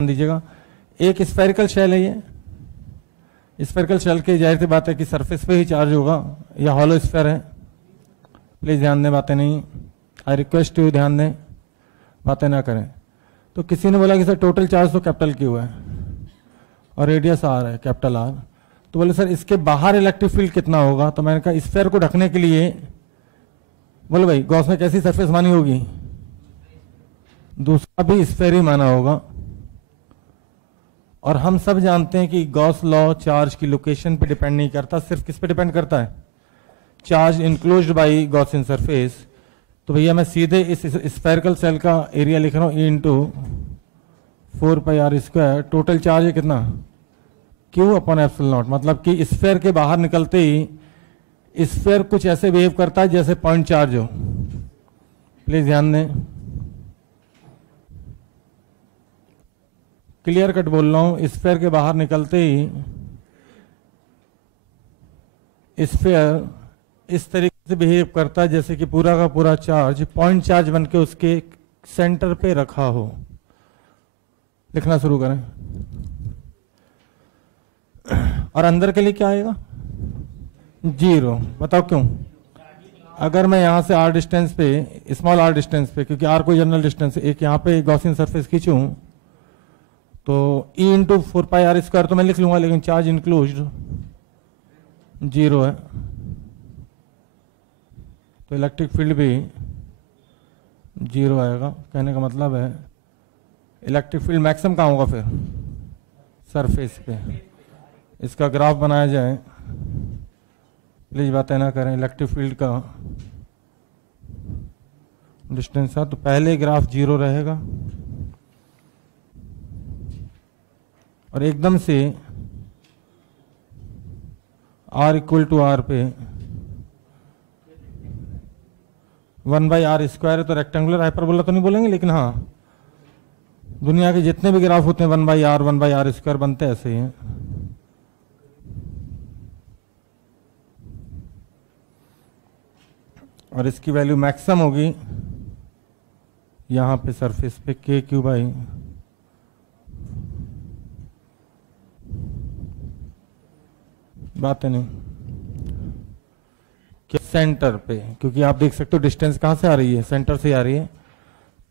दीजिएगा, एक spherical shell है ये। स्फेरिकल शेल की जाहिर सी बात है कि सरफेस पे ही चार्ज होगा या हॉलो स्फेयर है। प्लीज ध्यान दें, बातें नहीं, आई रिक्वेस्ट यू ध्यान दें, बातें ना करें। तो किसी ने बोला कि सर टोटल चार्ज तो कैपिटल क्यू है और रेडियस आर है कैपिटल आर, तो बोले सर इसके बाहर इलेक्ट्रिक फील्ड कितना होगा। तो मैंने कहा स्फेयर को ढकने के लिए बोले भाई गॉस ने कैसी सरफेस मानी होगी, दूसरा भी स्फेयर ही माना होगा। और हम सब जानते हैं कि गॉस लॉ चार्ज की लोकेशन पे डिपेंड नहीं करता, सिर्फ किस पे डिपेंड करता है, charge enclosed bye Gaussian surface. तो भैया मैं सीधे इस स्फेरिकल सेल का एरिया लिख रहा हूँ E into 4πr²। Total charge है कितना, Q अपॉन एप्सिलॉन नॉट। मतलब कि स्फेयर के बाहर निकलते ही स्फेयर कुछ ऐसे बिहेव करता है जैसे पॉइंट चार्ज हो। प्लीज ध्यान दें, क्लियर कट बोल रहा हूं। स्फेयर के बाहर निकलते ही स्फेयर इस तरीके से बिहेव करता है जैसे कि पूरा का पूरा चार्ज पॉइंट चार्ज बनके उसके सेंटर पे रखा हो। लिखना शुरू करें। और अंदर के लिए क्या आएगा, 0। बताओ क्यों। अगर मैं यहां से r डिस्टेंस पे, स्मॉल r डिस्टेंस पे, क्योंकि r कोई जनरल डिस्टेंस है, एक यहां पे गॉसियन सरफेस खींचूं तो E इंटू 4πr² तो मैं लिख लूंगा, लेकिन चार्ज इंक्लोज्ड 0 है, तो इलेक्ट्रिक फील्ड भी 0 आएगा। कहने का मतलब है इलेक्ट्रिक फील्ड मैक्सिमम कहाँ होगा, फिर सरफेस पे। इसका ग्राफ बनाया जाए, प्लीज बातें ना करें। इलेक्ट्रिक फील्ड का डिस्टेंस है तो पहले ग्राफ 0 रहेगा और एकदम से R इक्वल टू R पे 1/r² है, तो रेक्टेंगुलर हाइपरबोला तो नहीं बोलेंगे, लेकिन हाँ दुनिया के जितने भी ग्राफ होते हैं 1/r² बनते ऐसे ही हैं। और इसकी वैल्यू मैक्सिमम होगी यहां पे सरफेस पे KQ/, बात है नहीं, सेंटर पे, क्योंकि आप देख सकते हो डिस्टेंस कहां से आ रही है, सेंटर से आ रही है।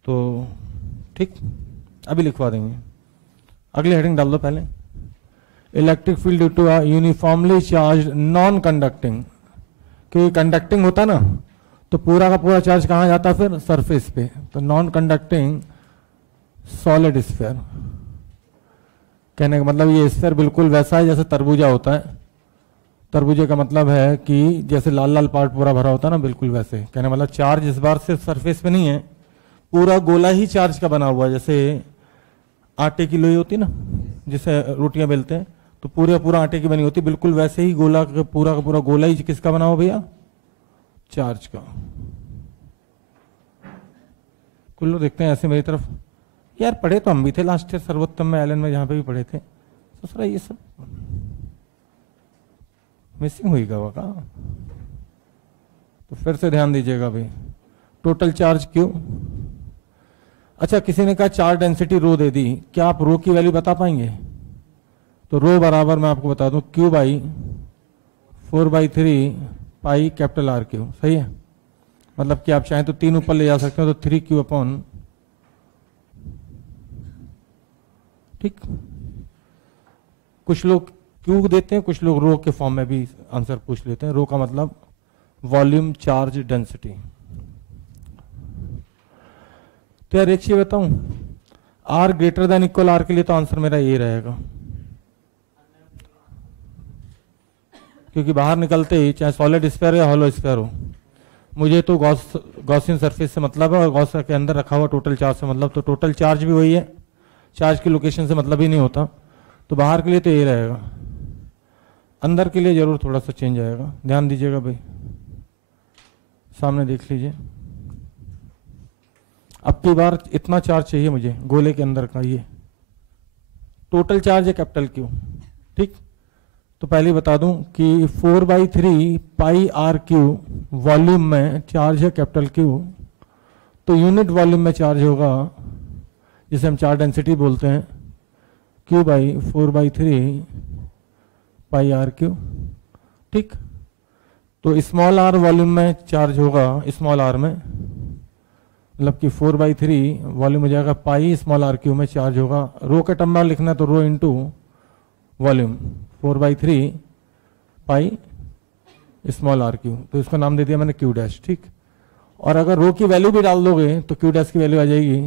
तो ठीक, अभी लिखवा देंगे। अगली हेडिंग डाल दो पहले, electric field due to uniformly charge non conducting. क्योंकि कंडक्टिंग होता ना तो पूरा का पूरा चार्ज कहां जाता है, फिर सरफेस पे। तो नॉन कंडक्टिंग सॉलिड स्फीयर, कहने का मतलब ये स्फीयर बिल्कुल वैसा है जैसे तरबूजा होता है। तरबूजे का मतलब है कि जैसे लाल लाल पार्ट पूरा भरा होता है ना, बिल्कुल वैसे। कहने मतलब चार्ज इस बार सिर्फ सरफेस पे नहीं है, पूरा गोला ही चार्ज का बना हुआ है। जैसे आटे की लोई होती है ना, जिसे रोटियां बेलते हैं, तो पूरा आटे की बनी होती है, बिल्कुल वैसे ही गोला का पूरा गोला ही किसका बना हुआ भैया, चार्ज का। कुछ लोग देखते हैं ऐसे मेरी तरफ, यार पढ़े तो हम भी थे लास्ट ईयर सर्वोत्तम में, एलन में, जहां पे भी पढ़े थे। तो ये सब मिसिंग हुई का होगा, तो फिर से ध्यान दीजिएगा भाई। Total charge Q. अच्छा, किसी ने कहा चार्ज डेंसिटी रो दे दी, क्या आप रो की वैल्यू बता पाएंगे। तो रो बराबर मैं आपको बता दूं Q/4/3πR3। सही है, मतलब कि आप चाहें तो 3 ऊपर ले जा सकते हो, तो 3Q/, ठीक। कुछ लोग क्यू देते हैं, कुछ लोग रो के फॉर्म में भी आंसर पूछ लेते हैं। रो का मतलब वॉल्यूम चार्ज डेंसिटी। तो यार एक चीज बताऊं, R greater than equal R के लिए तो आंसर मेरा ये रहेगा, क्योंकि बाहर निकलते ही चाहे सॉलिड स्फीयर या हॉलो स्फीयर हो, मुझे तो गॉसियन सरफेस से मतलब है और गॉस के अंदर रखा हुआ टोटल चार्ज से मतलब। तो टोटल चार्ज भी वही है, चार्ज की लोकेशन से मतलब ही नहीं होता। तो बाहर के लिए तो ये रहेगा, अंदर के लिए जरूर थोड़ा सा चेंज आएगा। ध्यान दीजिएगा भाई, सामने देख लीजिए। अब की बार इतना चार्ज चाहिए मुझे गोले के अंदर का, ये टोटल चार्ज है कैपिटल क्यू, ठीक। तो पहले बता दूं कि 4/3πR3 वॉल्यूम में चार्ज है कैपिटल क्यू। तो यूनिट वॉल्यूम में चार्ज होगा जिसे हम चार्ज डेंसिटी बोलते हैं Q by 4/3 pi R Q. ठीक, तो स्मॉल आर वॉल्यूम में चार्ज होगा, स्मॉल आर में, मतलब कि 4/3 वॉल्यूम हो जाएगा, पाई स्मॉल आर क्यू में चार्ज होगा। रो के टर्म में लिखना तो rho into volume 4/3 pi small R Q, तो इसका नाम दे दिया मैंने क्यू डैश। ठीक, और अगर रो की वैल्यू भी डाल दोगे तो क्यू डैश की वैल्यू आ जाएगी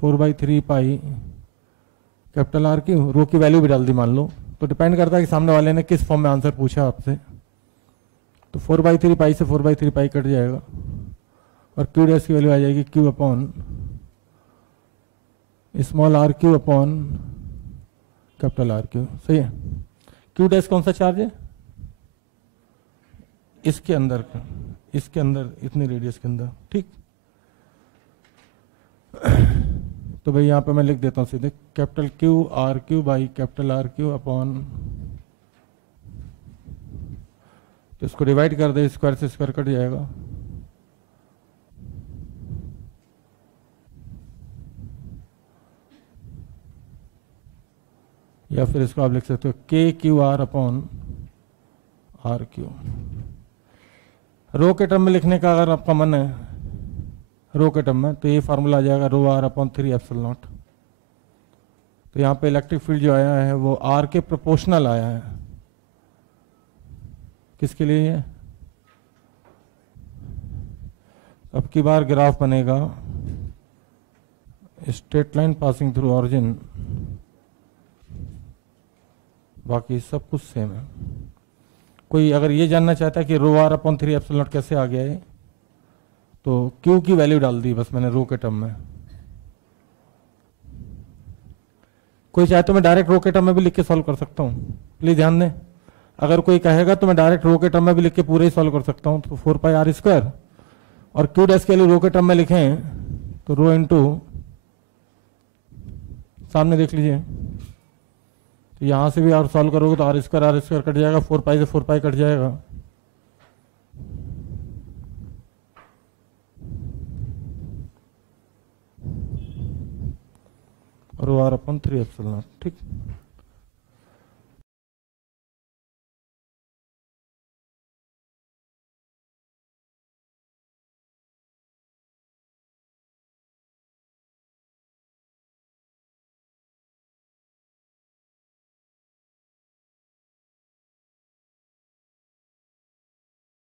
4/3 पाई कैपिटल आर क्यू। रो की वैल्यू भी डाल दी मान लो, तो डिपेंड करता है कि सामने वाले ने किस फॉर्म में आंसर पूछा आपसे। तो 4/3 पाई से 4/3 पाई कट जाएगा और क्यू डैश की वैल्यू आ जाएगी Q upon small R Q upon capital R Q. सही है। क्यू डैश कौन सा चार्ज है? इसके अंदर का, इसके अंदर, इतनी रेडियस के अंदर। ठीक, तो भाई यहां पे मैं लिख देता हूं सीधे capital Q R Q by capital R Q upon, तो इसको डिवाइड कर दे, स्क्वायर से स्क्वायर कट जाएगा, या फिर इसको आप लिख सकते हो के Q R upon R Q. Rho के टर्म में लिखने का अगर आपका मन है, रो के टर्म में, तो ये फार्मूला आ जाएगा रो आर अपॉन 3 एप्सिलॉन नॉट। तो यहाँ पे इलेक्ट्रिक फील्ड जो आया है वो आर के प्रोपोर्शनल आया है। किसके लिए है? अब की बार ग्राफ बनेगा straight line passing through origin, बाकी सब कुछ सेम है। कोई अगर ये जानना चाहता है कि रो आर अपॉन 3 एप्सिलॉन नॉट कैसे आ गया है, तो क्यू की वैल्यू डाल दी बस मैंने रो के टर्म में। कोई चाहे तो मैं डायरेक्ट रो के टर्म में भी लिख के सॉल्व कर सकता हूँ, प्लीज ध्यान दें। अगर कोई कहेगा तो मैं डायरेक्ट रो के टर्म में भी लिख के पूरे ही सॉल्व कर सकता हूँ। तो 4 पाई आर स्क्वायर और क्यू डैश के लिए रो के टर्म में लिखें तो रो इंटू, सामने देख लीजिए, तो यहां से भी आप सॉल्व करोगे तो आर स्क्वायर कट जाएगा, 4 पाई से 4 पाई कट जाएगा, और रो आर अपॉन 3 एप्सिलॉन नॉट। ठीक।